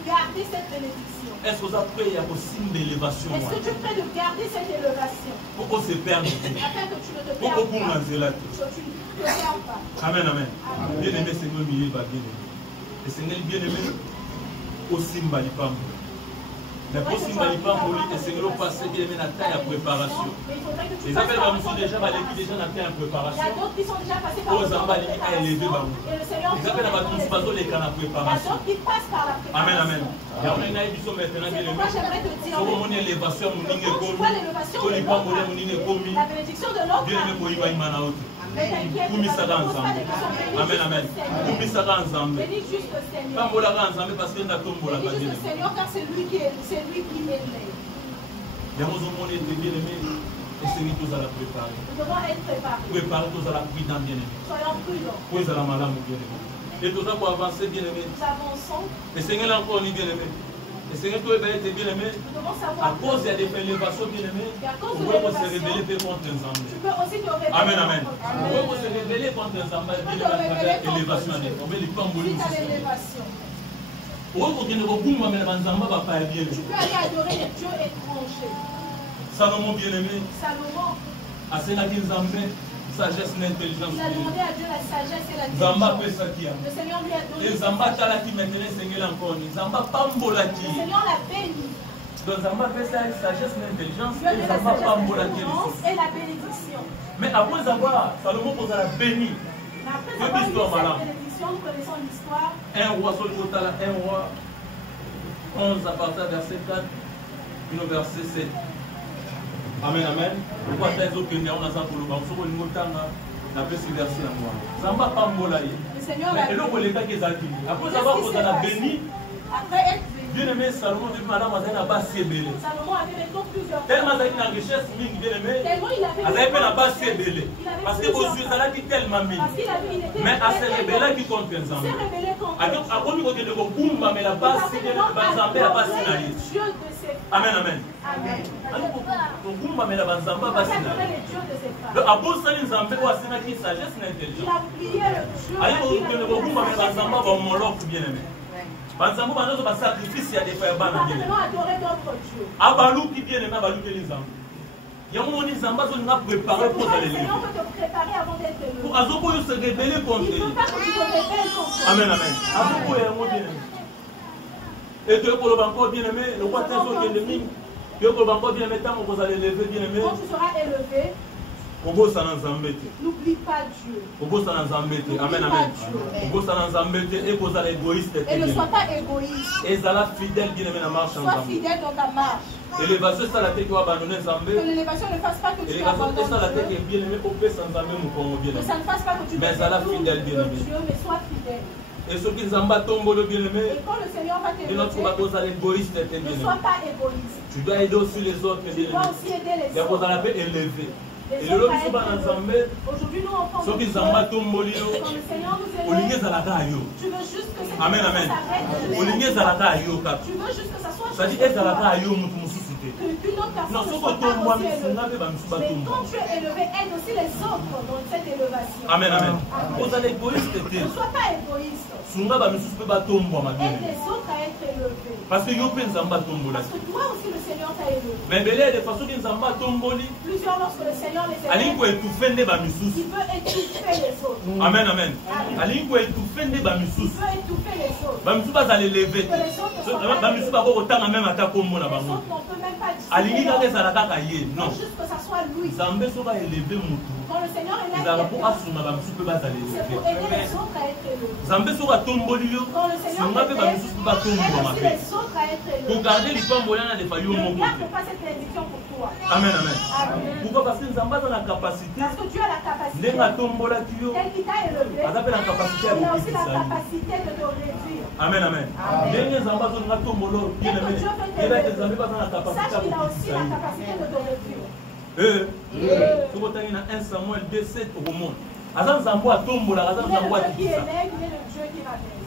garder cette bénédiction? Est-ce que vous êtes prêt à une élévation? Est-ce que tu es prêt de garder cette élévation? Pourquoi se perdre? Afin que tu ne te perds pas. Tu ne te perds pas. Amen, amen. Bien-aimé, Seigneur, milieu va bien-aimé. Et Seigneur, bien-aimé, aussi Mbalipam. Mais pour Simbalipam, et Seigneur, passer bien-aimé la taille à préparation. Les appels sont déjà la taille à préparation. Il y a d'autres qui sont déjà passés par le préparation. Et les appels à tous pas les canaux à préparation. Amen, amen. Et on a une édition maintenant bien-aimé. Sur mon élévation, mon la bénédiction de l'autre. Amen, amen. Bénis juste le Seigneur. Parce que Bénis juste le Seigneur car c'est lui qui est l'aide. Nous devons être préparés. Préparer tous à la prudence bien-aimé. Soyons prudents. Puis à la malade bien-aimé. Et tout ça pour avancer bien-aimé. Nous avançons. Et Seigneur encore bien-aimé. Et Seigneur, toi, bien-aimé, à cause de l'élévation, bien-aimé, vous pouvez se révéler contre les hommes. Amen, amen. Vous pouvez se révéler contre les hommes, l'élévation. On veut les pambolis. Tu peux aller adorer les dieux étrangers. Salomon, bien-aimé, Salomon, sagesse et intelligence. il a demandé à Dieu la sagesse et l'intelligence. Le Seigneur lui a donné. Le Seigneur l'a béni. Donc, sagesse et intelligence. Dieu a donné la sagesse et la bénédiction. Mais après avoir, Salomon pose la béni. Mais après avoir eu cette bénédiction, nous connaissons l'histoire. 1 roi sur le total, 1 roi 11 à partir du verset 4, puis verset 7. Amen, amen. Pourquoi tu as dit que nous avons le banc sur le montagne? La verset à moi. Ça ne va pas m'embolayer. Le Seigneur l'a béni. Après avoir posé la béni, après être béni, bien-aimé, Salomon dit madame, elle n'a pas si belle. Salomon avait maintenant plusieurs. Tellement il a une richesse, bien-aimé. Tellement il avait. Elle n'a pas si belle. Parce que vos yeux, elle a tellement mis. Mais elle s'est rebellée qui contre les hommes. s'est rebellée contre les hommes. Après, il a dit que Boumba, mais la base, c'est que la base, elle n'a pas si naïf. Amen, amen. Amen. Boumba, mais la base, elle n'a pas si naïf. Le Abou Salim Zambé, c'est une qui sagesse et intelligence. Il a prié le Dieu. Allez, vous Boumba, mais la Zamba va moloc, bien-aimé. Banzambo banozo ba sacrifice ya des frères bana bien. Abalou qui bien aimé abalou les hommes. Yango ni zamba zo na préparer pour aller. Seigneur peut te préparer avant d'être le. Pour azoko yo se rebeller contre. Il veut pas que tu te rebelles contre. Amen amen. Azoko yango bien aimé. Et que pour le banco bien aimé, le roi Tenzo qui est ennemi. Que pour le banco bien aimé tant vous allez lever bien aimé. Quand tu seras élevé. N'oublie pas Dieu. Amen, amen. Et ne sois pas égoïste. Sois fidèle dans ta marche. Que l'élévation ne fasse pas que tu abandonnes Dieu. Que ça ne fasse pas que tu te détournes de Dieu, mais sois fidèle. Et ceux qui s'en battent tombent le bien-aimé. Et quand le Seigneur va t'élever, ne sois pas égoïste. Ne sois pas égoïste. Tu dois aider aussi les autres. Tu dois aussi aider les autres. Et le aujourd'hui, nous enfants, quand le Seigneur nous élève, tu veux juste que ça amen, amen. Tu veux juste que ça soit ça dit qu'une autre personne ne soit pas aussi élevée. Mais quand tu es élevé, aide aussi les autres dans cette élévation. Amen, amen. Ne sois pas égoïste. Aide les autres à être élevés. Parce que toi aussi le Seigneur t'a élevé. Mais plusieurs lorsque le Seigneur les élève, il veut étouffer les autres. Amen, amen. Il veut étouffer les autres. Que les autres ne peut même pas dire. Non. Juste que ça soit lui. Quand le Seigneur élève c'est pour quelqu'un, assumer la musique peut pas aller c'est pour aider les autres à être élevés. Zambé sera tomboli yo. Quand le Seigneur Zambé peut pas élève, musique pas tomber aide ma aussi paix. les autres à être élevés. Pour garder les femmes voyant des faillots mon Ne côté. garde pas cette bénédiction pour toi. Amen, amen. Amen. Pourquoi? Parce que Zambé a la capacité. Parce que tu as la capacité. Ndenga tombola kiyo. Tel qui t'a élevé, On appelle la capacité à il a aussi la beaucoup. capacité de te réduire. Amen, amen. Ndenga Zambé a la tombolo. Dès que Dieu veut t'élever, sache qu'il a aussi la capacité de te réduire. Ce qu'on a 1 Samuel 2:7 au monde. Azan Zambo a tombé là, Azan Zambo a Il est le Dieu qui dit ça. élève, il est le Dieu qui rabaisse.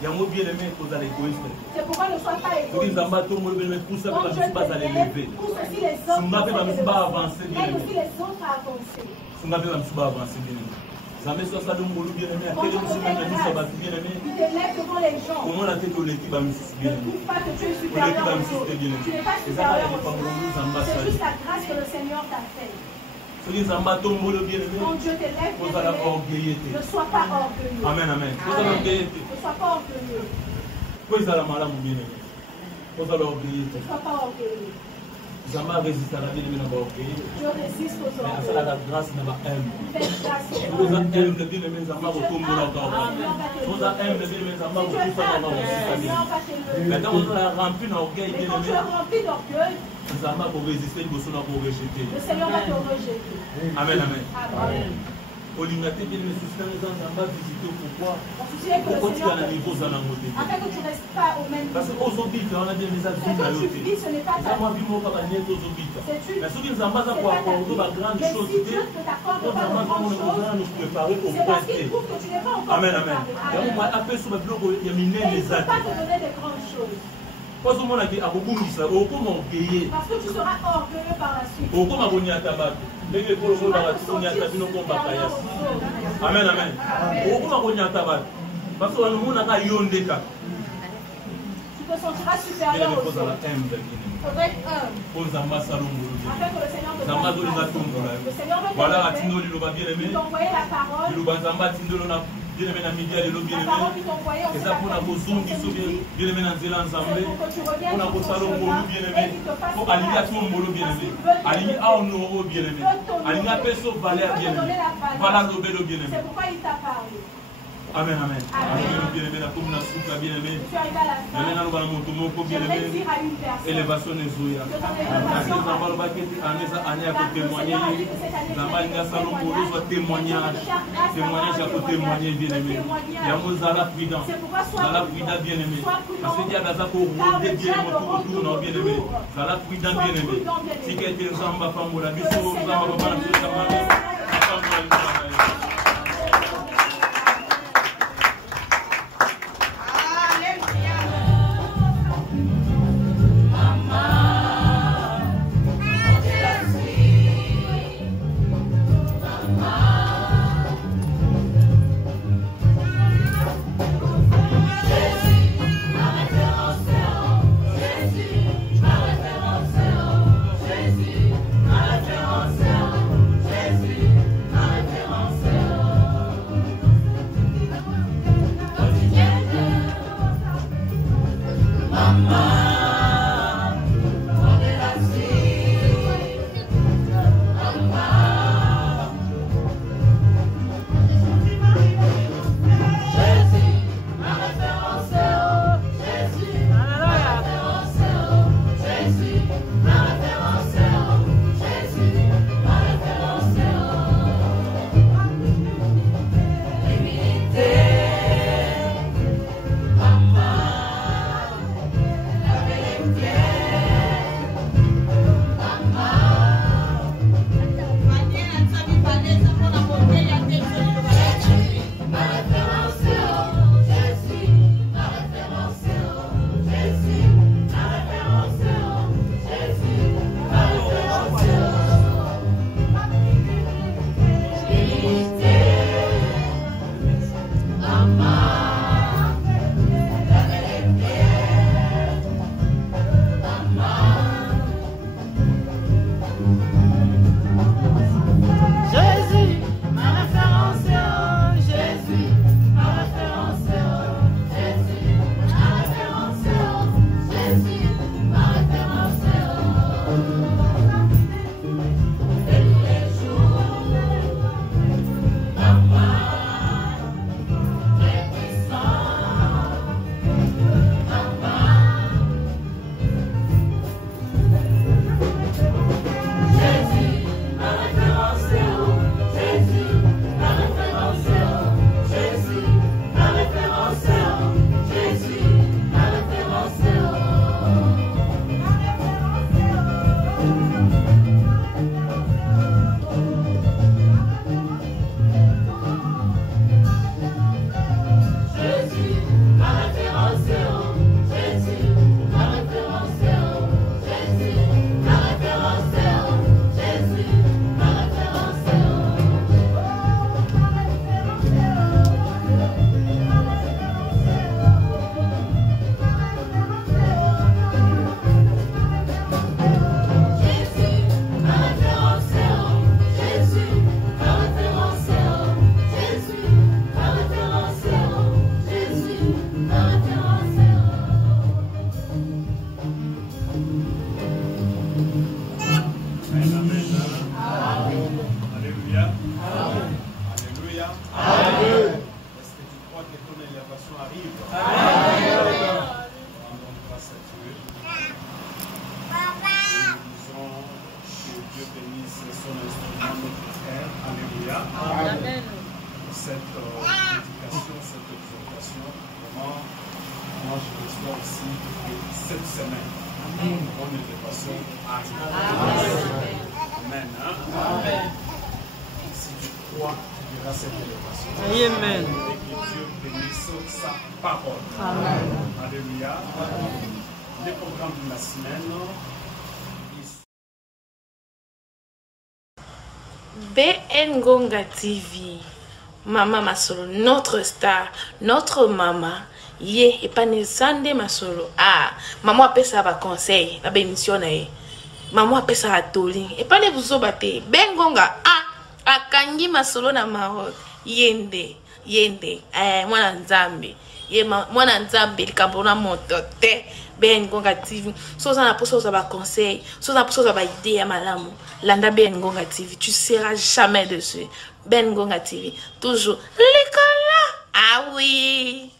Il y a un mot bien aimé pour l'égoïsme. C'est pourquoi ne sois pas Pour les égoïste. Zamba tombent le même pouce, Quand ça Dieu va pas t'élève, l'élever. pousse aussi les autres. Zamba peut pas avancer bien Aide aimé. aussi les autres à avancer. Zamba peut pas avancer bien aimé. Zamba soit ça donc bien aimé. Quand Quel Dieu est le t'élève, nous sommes bien aimé. il t'élève devant les gens. Comment la tête de l'équipe a mis Ne bien aimé. trouve pas que tu es L'équipe supérieur a aux mis autres. bien aimé. Tu n'es pas Et ça va supérieur aller aux par autres. nous Zamba C'est ça. juste la grâce que le Seigneur t'a fait. Ce qui Zamba tombe le bien aimé. Quand Dieu t'élève, Vous allez orgueillité. ne sois pas orgueilleux. Amen, amen. Vous allez orgueillité. Ne sois pas orgueilleux. Vous allez malade bien aimé. Vous allez orgueillité. Ne sois pas orgueilleux. Zamba résiste à la vie de l'orgueil. Dieu résiste aux Mais à ça, la orgueils. grâce n'a pas aime. Fais grâce aux Vous orgueils. aimez le bien aimé Zamba au tombeau là encore. Vous aimez le bien aimé Zamba au Si tu es tout ça faible, dans le votre famille. Seigneur va t'élever. Maintenant, on a rempli d'orgueil Mais bien quand tu aimé. es rempli d'orgueil, Zamba pour résister, il faut pour rejeter. le Seigneur va te rejeter. Amen, amen. Amen. Olingate bien aimé, sustain les gens Zamba visiter pourquoi? Mon souci est que le Pourquoi tu Seigneur as un niveau te dans la montée? afin que tu ne restes pas au même Parce que niveau. aujourd'hui, on a des messages Ce que tu vis, ce n'est pas ta Zamba vie. vit mon papa n'est aujourd'hui. C'est une- Mais ce qui Zamba a c'est pour pas ta apporter la vie. grande Mais chose, si Dieu ne t'accorde pas de Zamba grandes choses, va nous préparer au c'est parce point qu'il trouve que tu n'es pas encore Amen, amen. préparé. Donc, moi, après, sur le bloc, il y a mis Et il les ne peut actes. pas te donner des grandes choses. Parce que moi, je suis orgueilleux. Parce que tu seras orgueilleux par la suite. Okoma konyata bato ndenge ekolokola bato konyata bino kombaka yasi amen amen okoma konyata bato parce que wanomonaka yo ndeka Tu te sentiras supérieur ele aux kozala autres. humble Il faudrait être humble. po nzambe asala ngolo Afin que le Seigneur te nzambe donne azolinga grâce. tombola Le Seigneur veut voilà t'élever. atindoli liloba bien aimé Il t'a envoyé la parole. liloba nzambe atindolo na bien aimé na midi ya lelo bien La aimé parole qui t'a envoyé aussi eza mpona kozongisa bien aimé na nzela ya nzambe c'est pour que tu reviennes mpona sur ton kosala ngolo chemin bien et aimé qu'il te fasse po alingi grâce. ati ngolo bien aimé Parce qu'il veut alingi t'élever. aonoro bien aimé alingi apeso valeur bien aimé voilà lobelo bien aimé C'est pourquoi il t'a parlé. amen amen Amen. bien aimé na komi na suka bien aimé Je suis arrivé à la Yamena fin. naloba na moto moko bien J'aimerais aimé dire à une personne élévation ezoya que ton kasi élévation nzambe alobaki ete aneza ane ya kotémoigne ye nzambe alingi asala ngolo ozwa témoignage témoignage ya kotémoigne bien aimé yango zala prudent zala prudent bien aimé parce que diable aza korode bien aimé autour na bien aimé zala prudent bien aimé tika ete nzambe apambola biso nzambe papa na biso nzambe apambola likambo na ye. Jésus, ton élévation arrive. Rendons grâce à Dieu. Nous disons que Dieu bénisse son instrument, notre frère. Alléluia. Amen. Cette prédication, cette exhortation, vraiment, moi je reçois aussi que cette semaine, bonne élévation arrive. Amen. Amen. Si tu crois, tu verras cette élévation. Amen. Et que Dieu bénisse sa parole. Amen. Alléluia. Les programmes de la semaine. BN Ngonga TV, Mama Masolo, notre star, notre maman, et pas Sande Masolo. Ah, maman appelle ça va conseil, la bénédiction maman appelle ça à toli. Et pas les vous obate, BN Ngonga, akangi Masolo na Maroc, yende, mwana nzambe, mwana nzambe, likambona motote. BN Ngonga TV, soza na poso za ba conseil, soza na poso za ba idée ya malamu. Landa BN Ngonga TV, tu seras jamais dessus. BN Ngonga TV, toujours l'école là. Ah oui.